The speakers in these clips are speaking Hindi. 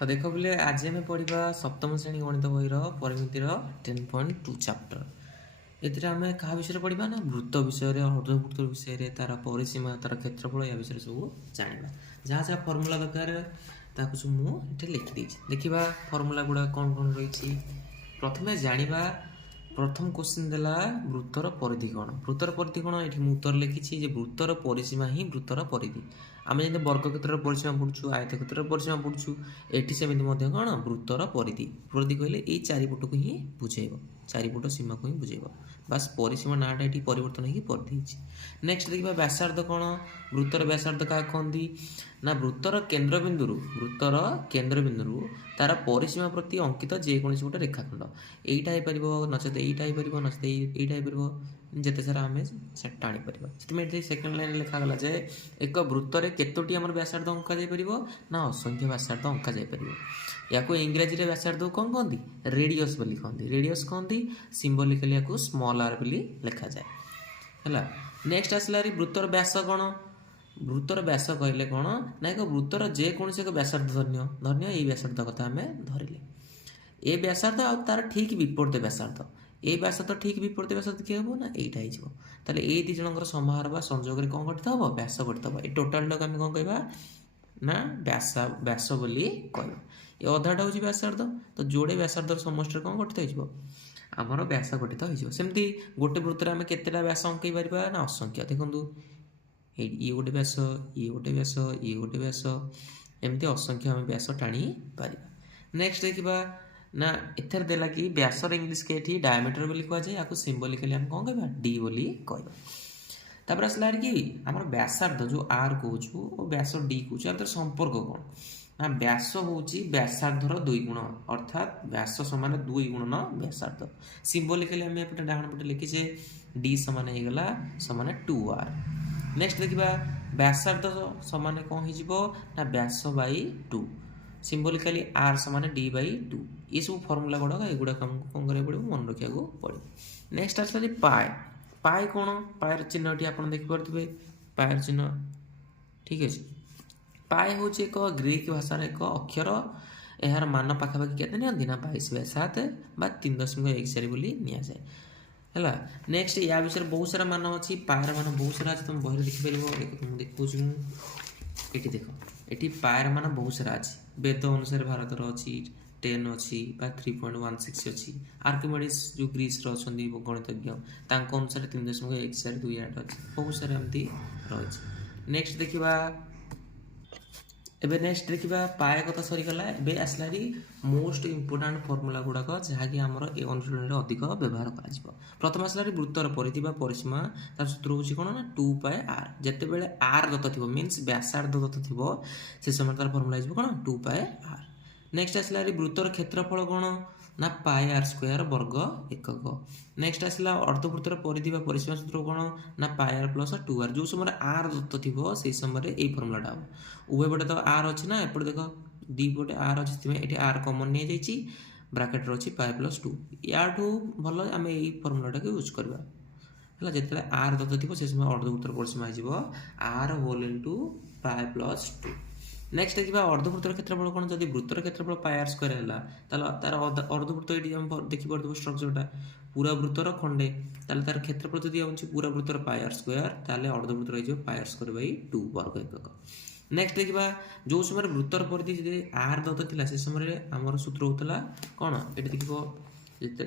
तो देख बोले आज आम पढ़ा सप्तम श्रेणी गणित बही परिमितिर 10.2 चैप्टर ये आम क्या विषय पढ़ा ना वृत्त विषय अर्धवृत्त विषय तार परिसीमा तार क्षेत्रफल या विषय सब जाना जहाँ जहाँ फर्मूला दरकार सब मुझे लिखिदी देखा फर्मूला गुड़ा कौन कौन रही प्रथम जाना प्रथम क्वेश्चन देला वृत्तर परिधि कौन वृत्तर परिधि कौन ये उत्तर लिखी वृत्तर परिसीमा ही वृत्तर परिधि आम जब वर्गक्षेत्र परिसीमा पढ़ुँ आयत क्षेत्र परिसीमा पढ़ुँ एटी सेमती कौन वृत्तर परिधि परिधि कहले ये चारिपट को ही बुझेब चारिपट सीमा को ही बुझेब बास परिसीमा नाटा ये परिवर्तन हो परिधि। नेक्स्ट देखा व्यासार्ध कौन वृत्तर व्यासार्ध क्या कहती ना वृत्तर केन्द्रबिंदु तार परिसीमा प्रति अंकित जेकोसी गोटे रेखाखंड यहीटा हो पार नचेत यहीटा हो पार नचेत यहीटा हो पार जिते सारा आम से टाणी से सेकेंड लाइन लिखागला जे एक वृत्तर केतोटी आम व्यासार्ध अंका जापर ना असंख्य व्यासार्ध अंका जापर या इंग्राजी में व्यासार्ध कौन कहती रेडियस बोली कहती रेडियस कहती सिंबलिकली या स्मॉल आर बोली लिखा जाए है। नेक्स्ट आसला वृत्तर व्यास कौन वृत्तर व्यास कहले कौन ना एक वृत्तर जेकोसी एक व्यासार्ध धन्य ये व्यासार्ध कथा आम धरले ए व्यासार्ध आ तार ठीक विपरीत व्यासार्ध ए व्यासार्ध ठीक विपरीत व्यासार्ध किए हम ना यहीटा होता ये दी जन समाहार बा संयोग कौन गठित हम व्यास गठित हम ये टोटाल टाक आम कौन कहवा ना व्यास बोली कह ये अधाटा हूँ व्यासार्ध तो जोड़े व्यासार्ध समष्टि कौन गठित हो आमर व्यास गठित होमती गोटे वृत्तर आम केतेटा व्यास अंकई पार ना असंख्य देखूँ ये गोटे व्यास ये गोटे व्यास ये गोटे व्यास एमती असंख्य आम व्यास टाणी पार। नेक्स्ट देखा ना एथर देला कि व्यासर इंग्लीश के ये डायमीटर बोली कहुए या सिंबलिकली आम कौन कह डी बोली कह आसला कि आम व्यासार्ध जो आर कहूँ और व्यास डी कहूँ या संपर्क कौन ना व्यास हूँ व्यासार्धर 2 गुण अर्थात व्यास समान 2 गुणन व्यासार्ध सिंबलिकली आम एपटे डाण पटे लिखीचे डी समान होगला समान 2r। नेक्स्ट देखा व्यासार्ध समान कौन हो ना व्यास बाई 2 सिंबलिकली आर समान डी बाई 2 ये सब फर्मूला गुड़ाक एगुड़ाक आमको कौन करा पड़ो मन रखा पड़ो। नेक्स्ट आसला पाए पाए कौन पायर चिन्ह ये आप देखिपे पायर चिन्ह ठीक अच्छे पाए हूँ एक ग्रीक भाषार एक अक्षर यार मान पाखापाखि केते नियंती ना 22/7 बा 3.14 बोली नि जाए है। नेक्स्ट या विषय बहुत सारा मान अच्छी पायर मान बहुत सारा अच्छे तुम बही देखिपर देखा ये देख ये पायर मान बहुत सारा अच्छी वेद अनुसार भारतर अच्छी 10 अच्छी 3.16 अच्छी आर्किमिडीज जो ग्रीस अच्छा गणितज्ञ अनुसार 3.1428 अच्छी बहुत सारे एमती रही। नेक्स्ट देखा एबे नेक्स्ट देखा पाए कथा सरीगला एबे आसला मोस्ट इंपोर्टाट फर्मूला गुड़ाक जहाँकि आमर ए अनुशीलन अधिक व्यवहार कर प्रथम आसला वृत्तर परिधि परिसीमा तार सूत्र हूँ कौन ना 2πr जिते बड़े आर दत्त थी मीनस व्यासार्ध दत्त थी से समय तार फर्मूला कौन 2πr। नेक्स्ट आसला वृत्तर क्षेत्रफल कौन ना πr² वर्ग एकक। नेक्स्ट आसला अर्धवृत्तर परिधि परिसीमा सूत्र कौन ना πr + 2r जो समय आर दत्त थी से समय ये फर्मूलाटा हम उभय पटे तो आर अच्छे ना एपटे देख दी पटे आर अच्छे ये आर कमन नहीं जाइए ब्राकेट अच्छी π + 2 या भल आम यही फर्मूलाटा को यूज करवा है जिते आर दत्त थी से समय अर्धवृत्तर परिसीमा हो आर होल इंटू π + 2। नेक्स्ट देखा अर्धवृत्तर क्षेत्रफल कौन जब वृत्तर क्षेत्रफल πr² है तार अर्धवृत्त ये देखिपे स्ट्रक्चरटा पूरा वृत्तर खंडे तार क्षेत्रफल जब आऊँ पूरा वृत्तर πr² ताले अर्धवृत्तर हो2/2 वर्ग एकक। नेक्स्ट देखा जो समय वृत्तर परिधि आर दत्त थी से समय आमर सूत्र होता कौन ये देख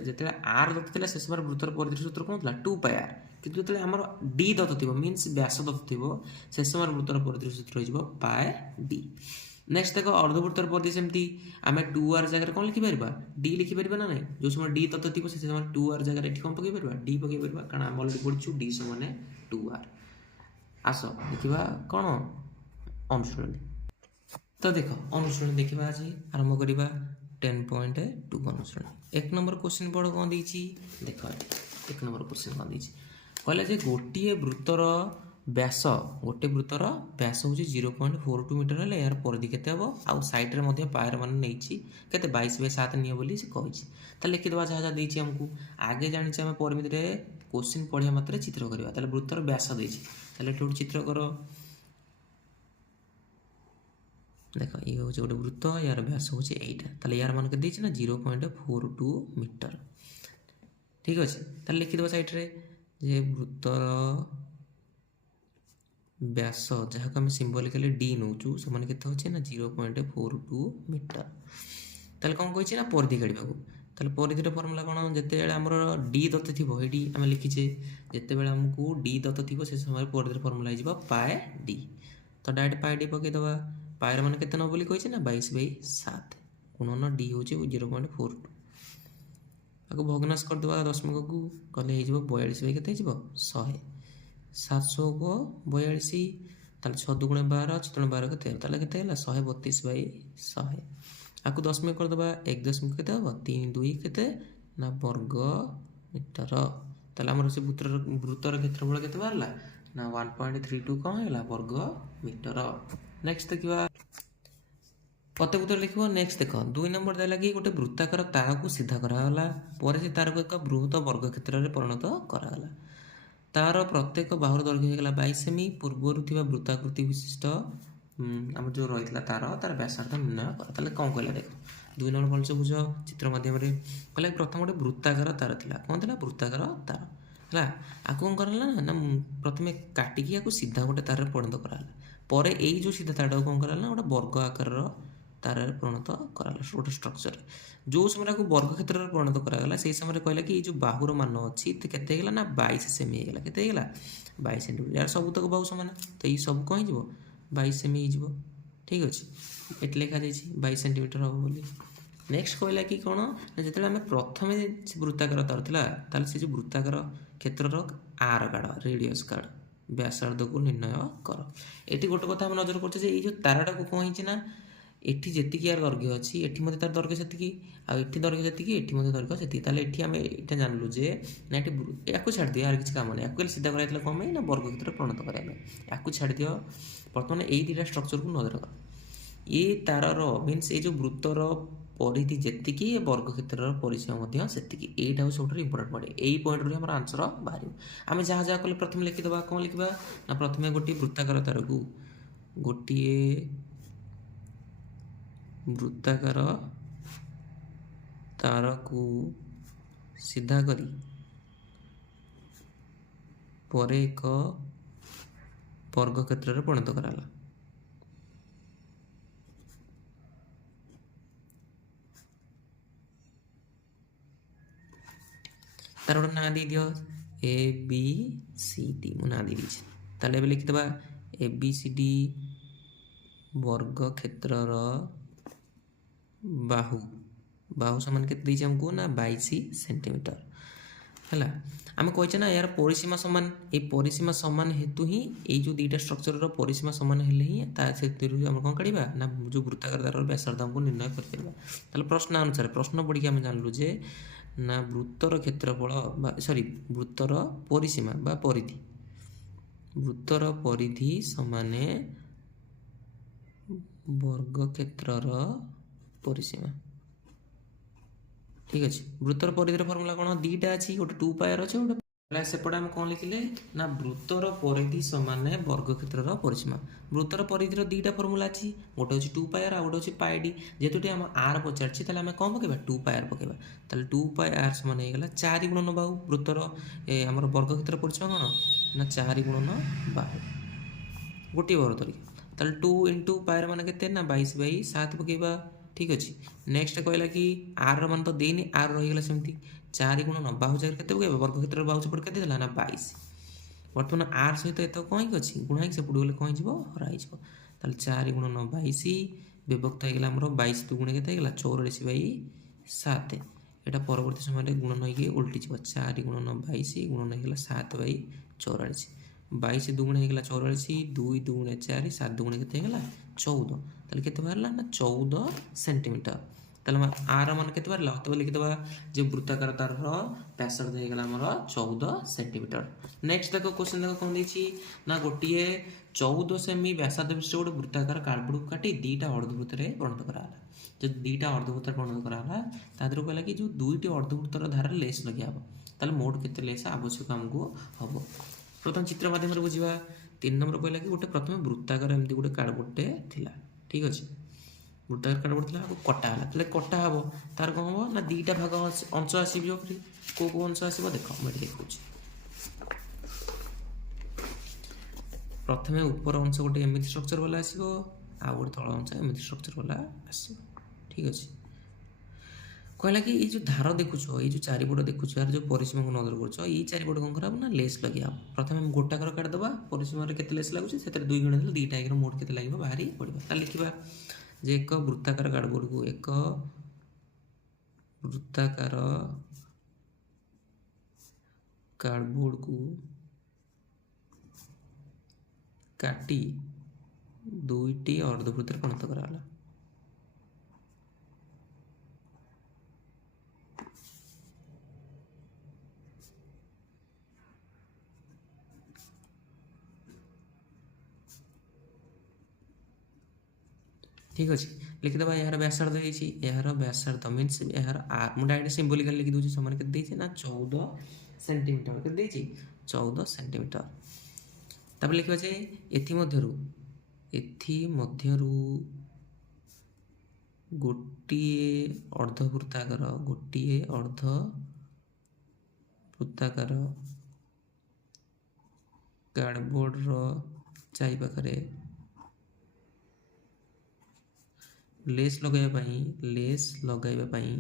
जिते आर दत्त थी से समय वृत्तर परिधि सूत्र कौन होता 2πr किंतु जो आमर डी दत्त थी मीनस व्यास दत्त थी से समय वृत्तर परिधि सूत्र हो πd। नेक्स्ट देख अर्धवृत्तर परिधि सेमती आम 2r जगह कौन लिखिपर डी लिखिपर ना ना जो समय डी दत्त थी से समय 2r जगह ये कौन पकई पार डी पकई पार कारण आम अलरेडी पढ़ी डी समान 2r। आस देखा कौन अनुशीलन तो देख अनुशीलन देखा आज आरंभ करवा 10.2 अनुशीलन। 1 नंबर क्वेश्चन पढ़ कौन देख देख 1 नंबर क्वेश्चन कौन देख कहले गोटे वृत्तर व्यास गोटे वृत्तर व्यास हूँ 0.42 मीटर है यार परिधि केते हम आउ सैड्रे पायर मान नहीं के 22/7 निये बोली से कही लिखिदेवा जहाँ जहाँ देती आमको आगे जानी आम परिमिति क्वेश्चन पढ़िया मात्र चित्र करवा वृत्तर व्यास देती चित्र कर देख ये हूँ गोटे वृत्त यार व्यास हूँ यहीटा ताले यार मान के ना 0.42 मीटर ठीक अच्छे ताले लिखिदेव साइड्रे जे वृत्तर व्यास जहाँ को आम सिम्बलिकाली डी नौचु से केते ना 0.42 मीटर ताले कौन कही ना परिधि काढ़ा ताले परिधिर फर्मुला कौन जिते आमर डी दत्त थी ये आम लिखीचे जिते आमको डी दत्त थी से समय परिधिर फर्मुला हो पाए डी तो डायरेक्ट पाए डी पकईदे पाएर मान के बोली कही ना 22/7 गुणन डी हूँ 0.42 आपको भग्नाश करदे दशमिक को कले हो 42 के 100 700 को 42 ताले 6 दुगुणे 12 6 दुगुणे 12 के 13 के 132/100 आपको दशमिक करदे 1 दशमिक के 3 2 ना वर्ग मीटर ताले आमर से वृत्तर क्षेत्रफल के बाहर ना 1.32 कौन है वर्ग मीटर। नेक्स्ट देखा प्रत्येक उत्तर लिख नेक्स्ट देख 2 नंबर देला कि गोटे वृत्ताकार तार को सीधा कराला पर से तार को एक बृहत वर्ग क्षेत्र में परिणत कराला तार प्रत्येक बाहुर दैर्घ्य होगा 22 सेमी पूर्वर थी वृत्ताकृति विशिष्ट आम जो रही तार तार व्यासार्थ निर्णय कर कौन कहला देख 2 नंबर भलसे बुझ चित्र माध्यम कहला प्रथम गोटे वृत्ताकार तार था कौन था वृत्ताकार तार है आपको कौन कराला ना प्रथम काटिकी या सीधा गोटे तार परिणत कराला पर यही जो सीधा तार कौन कराला गोटे वर्ग आकार तार परिणत कराला गोटे स्ट्रक्चर जो समय को वर्ग क्षेत्र में परिणत कराला से समय कहला कि जो बाहुर मान अच्छी केते ना 22 सेमी होगा केते 22 सेंटीमीटर यार सब तक बाहु सामान तो ये सब कौन हो 22 सेमी हो ठीक अच्छे ये लिखा जाइए 22 सेंटीमीटर हम बोली। नेक्स्ट कहला कि कौन जो आम प्रथम वृत्ताकार तार था से जो वृत्ताकार क्षेत्र आर काढ़ रेडियस काढ़ व्यासार्ध को निर्णय कर ये गोटे कथा आम नजर कर जो ताराटा को कौन है एठी जेतिकी यार दैर्घ्य अच्छी एठी मध्य तार दैर्घ्य सेतिकी आ एठी दैर्घ्य जेतिकी एठी मध्य दैर्घ्य सेतिकी ताले एठी आमे एटा जानलु जे ना एठी याकु छाड़ दियो यार किछ काम नै याकु सीधा कराइतला कम ना वर्ग क्षेत्र परिणत कराइला याकु छाड़ दियो वर्तमान एई दिटा स्ट्रक्चर को नजर कर ये तारर मीन्स ए जो वृत्तर परिधि जेतिकी वर्ग क्षेत्र परिसीमा मध्य सेतिकी एटा सबठु इंपोर्टेंट पड़े एई पॉइंट रे हमर आंसर बाहर आमे जहाँ जहाँ कले प्रथम लिखि दबा कोन लिखबा ना प्रथम गोटी वृत्ताकार तार को गोटी वृत्ताकार तार को सीधा करी पर एक वर्ग क्षेत्र में परिणत कराला तार गोटे ना दे दियो ABCD मु ना दे दीजिए ताले लिखिदबा ABCD वर्ग क्षेत्र बाहु बाहु समान के हमको ना 22 सेंटीमीटर है आम कहे ना यार परिसीमा सामान ये परिसीमा सामान हेतु ही ये जो दुटा स्ट्रक्चर परिसीमा सामान हेले ही से कौन काढ़ा ना जो वृत्ताकार तार व्यासार्ध हमको निर्णय कर प्रश्न अनुसार प्रश्न पढ़ी आम जानलु जे ना वृत्तर क्षेत्रफल सॉरी वृत्तर परिसीमा बा परिधि वृत्तर परिधि समान वर्ग क्षेत्रर परिसीमा ठीक अच्छे वृत्तर परिधिर फर्मुला कौन दीटा अच्छी गोटे 2 पायर अच्छे गोटे सेपटे आम कौन लिखिले ना वृत्तर परिधि समान वर्ग क्षेत्रर परिसीमा वृत्तर परिधिर दीटा फर्मुला अच्छी गोटे हूँ 2 पायर आ गोटे हूँ पाए डी जेहेतु आम आर पचार आम कौन पकेबा 2 पायर पकेबा ताले 2 पाए आर समान होगा 4 गुणन बाहु वृत्तर आम वर्ग क्षेत्र परिसीमा कौन ना 4 गुणन बाहु गोटे बाहु तरीके ताले 2 इंटू पायर मान के ना 22/7 पकेबा ठीक अच्छे नेक्स्ट कहला कि आर मान तो देनी आर रहीगला सेमती 4 गुणन बाहु जगह के पकेबा वर्ग क्षेत्र बाहु सेपट के ना 22 बर्तमान आर सहित एत कौन अच्छी गुणा से गले कौन हर ताले 4 गुणन 22 विभक्त होगा आमर 22 दुगुणे के 84/7 यहाँ परवर्ती समय गुणन हो उल्टी 4 गुणन 22 गुणन होगा 7/44 22 दुगुणे होगा 44 2 दुगुणे 4 7 दुगुणे के 14 ताले केते बाहरला ना 14 सेंटीमीटर ताले आर मान केते बाहरला तो लिखिदबा जे वृत्ताकार तार व्यासार्ध होगा आमर 14 सेंटीमीटर। नेक्स्ट देखो क्वेश्चन देखो कौन देछि ना गोटिए 14 सेमी व्यासार्ध विशिष्ट गोटे वृत्ताकार कार्डबोर्ड को काटी दीटा अर्धवृत्त रे परिणत कराला जो दीटा अर्धवृत्त परिणत कराला तादर कहला कि जो दुईटी अर्धवृत्तर धार लेस लगे हम ताले मोट केते लेस आवश्यक हमको हबो प्रथम चित्र माध्यम बुझा 3 नंबर कहला कि गोटे प्रथम वृत्ताकार एमती गोटे कार्डबोर्डटे थिला ठीक अच्छे ବୃତ୍ତାକାର କାର୍ଡ଼ବୋର୍ଡ଼ ଥିଲା ଆକୁ କଟା ହେଲା, ତାହେଲେ କଟା ହେବ ତାର କ'ଣ ହେବ ନା ଦୁଇଟା ଭାଗ ଅଂଶ ଆସିବ। କେଉଁ କେଉଁ ଅଂଶ ଆସିବ ଦେଖ ମୁଁ ଏଠି ଦେଖାଉଛି। ପ୍ରଥମେ ଉପର ଅଂଶ ଗୋଟେ ଏମିତି ଷ୍ଟ୍ରକ୍ଚର ବାଲା ଆସିବ, ଆଉ ଗୋଟେ ତଳ ଅଂଶ ଏମିତି ଷ୍ଟ୍ରକ୍ଚର ବାଲା ଆସିବ। ଠିକ୍ ଅଛି। କହିଲା କି ଏଇ ଯେଉଁ ଧାର ଦେଖୁଛ, ଏଇ ଯେଉଁ ଚାରିପଟ ଦେଖୁଛ, ଏହାର ଯେଉଁ ପରିସୀମାକୁ ନଜର କରୁଛ, ଏଇ ଚାରିପଟ କ'ଣ କରାହେବ ନା ଲେସ୍ ଲଗେଇବା। ପ୍ରଥମେ ଆମେ ଗୋଟାକର କାଟିଦେବା, ପରିସୀମାରେ କେତେ ଲେସ୍ ଲାଗୁଛି ସେଥିରେ 2 ଗୁଣ ଦେଲେ 2ଟା ଏକର ମୋଟ କେତେ ଲାଗିବ ବାହାରି ପଡ଼ିବ। ତାହେଲେ ଲେଖିବା ଯେ ଏକ ବୃତ୍ତାକାର କାର୍ଡ଼ବୋର୍ଡ଼କୁ କାଟି 2ଟି ଅର୍ଦ୍ଧବୃତ୍ତରେ ପରିଣତ କରାଗଲା। ঠিক ଅଛି, লিখিদেবা ଏହାର ବ୍ୟାସାର୍ଦ୍ଧ ହେଇଛି, ଏହାର ବ୍ୟାସାର୍ଦ୍ଧ ମିନ୍ସ ଏହାର ମୁଁ ଡାଇରେକ୍ଟ ସିମ୍ବଲିକାଲି ଲିଖି ଦେଉଛି। ସମାନ କେତେ ଦେଇଛି ନା 14 ସେଣ୍ଟିମିଟର। କେତେ ଦେଇଛି 14 ସେଣ୍ଟିମିଟର। ତାପରେ ଲେଖିବା ଯେ ଏଥିମଧ୍ୟରୁ ଗୋଟିଏ ଅର୍ଦ୍ଧବୃତ୍ତାକାର କାର୍ଡ଼ବୋର୍ଡ଼ର ଚାରିପାଖରେ ଲେସ୍ ଲଗାଇବା ପାଇଁ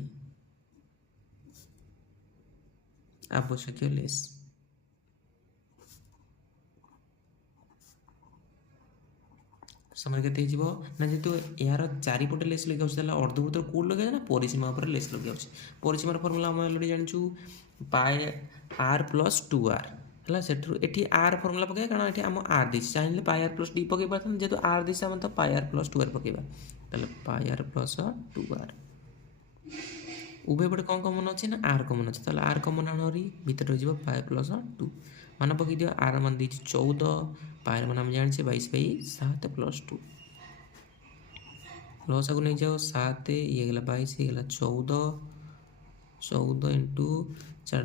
ଆବଶ୍ୟକୀୟ ଲେସ୍। ସମୟ କେତେ ହେଇଯିବ ନା ଯେହେତୁ ଏହାର ଚାରିପଟେ ଲେସ୍ ଲଗାଉଛି ତାହେଲେ ଅର୍ଦ୍ଧବୃତ୍ତର କେଉଁଠି ଲଗାଇବା ନା ପରିସୀମା ଉପରେ ଲେସ୍ ଲଗାଉଛି। ପରିସୀମାର ଫର୍ମୁଲା ଆମେ ଅଲରେଡ଼ି ଜାଣିଛୁ ପାଏ r + 2r ହେଲା। ସେଠୁ ଏଠି r ଫର୍ମୁଲା ପକାଇବା କାରଣ ଏଠି ଆମ r ଦେଇଛି, ଚାହିଁଲେ ପାଏ r + d ପକାଇ ପାରିଥାନ୍ତି, ଯେହେତୁ r ଦେଇଛି ଆମେ ତ ପାଏ r + 2r ପକାଇବା। ତାହେଲେ ପାଏ r + 2r ଉଭୟ ପଟେ କ'ଣ କମନ୍ ଅଛି ନା r କମନ୍ ଅଛି। ତାହେଲେ r କମନ୍ ଆଣରି ଭିତରେ ରହିଯିବ ପାଏ + 2 ମାନ ପକାଇ ଦିଅ। r ମାନ ଦେଇଛି 14, ପାଏର ମାନ ଆମେ ଜାଣିଛେ 22/7 + 2 ଲସାକୁ ନେଇଯାଅ 7 ଇଏ ହେଇଗଲା 22 ହେଇଗଲା 14 × 4 2 6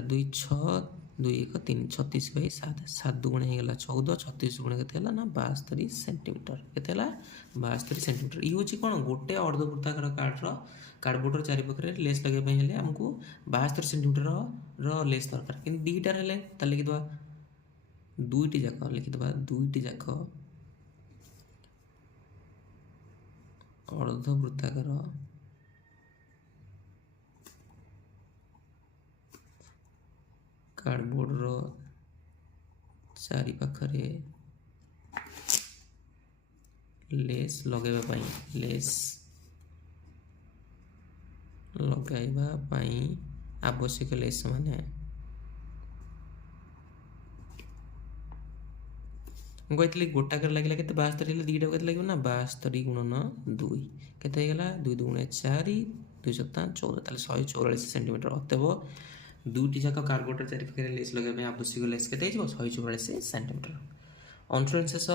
2 1 3 36/7 7 2 ହେଇଗଲା 14 36 ଗୁଣ କେତେ ହେଲା ନା 72 ସେଣ୍ଟିମିଟର। କେତେ ହେଲା 72 ସେଣ୍ଟିମିଟର। ଇଏ ହେଉଛି କ'ଣ ଗୋଟେ ଅର୍ଦ୍ଧବୃତ୍ତାକାର କାର୍ଡ଼ବୋର୍ଡ଼ର ଚାରିପାଖରେ ଲେସ୍ ଲଗାଇବା ପାଇଁ ହେଲେ ଆମକୁ 72 ସେଣ୍ଟିମିଟରର ଲେସ୍ ଦରକାର, କିନ୍ତୁ ଦୁଇଟାରେ ହେଲେ ତାହେଲେ ଲେଖିଦେବା ଦୁଇଟି ଯାକ ଅର୍ଦ୍ଧବୃତ୍ତାକାର କାର୍ଡ଼ବୋର୍ଡ଼ର ଚାରିପାଖରେ ଲେସ୍ ଲଗାଇବା ପାଇଁ ଆବଶ୍ୟକ ଲେସ୍ ମାନେ ମୁଁ କହିଥିଲି ଗୋଟାକରେ ଲାଗିଲା କେତେ 72 ହେଲେ ଦୁଇଟାକୁ କେତେ ଲାଗିବ ନା 72 × 2 କେତେ ହେଇଗଲା 2 2 4 2 7 14 ତାହେଲେ 144 ସେଣ୍ଟିମିଟର। ଅତଏବ ଦୁଇଟି ଯାକ କାର୍ଡ଼ବୋର୍ଡ଼ର ଚାରିପାଖରେ ଲେସ୍ ଲଗାଇବା ପାଇଁ ଆବଶ୍ୟକ ଲେସ୍ କେତେ ହେଇଯିବ 144 ସେଣ୍ଟିମିଟର। ଅନୁଶୀଳନ ଶେଷ।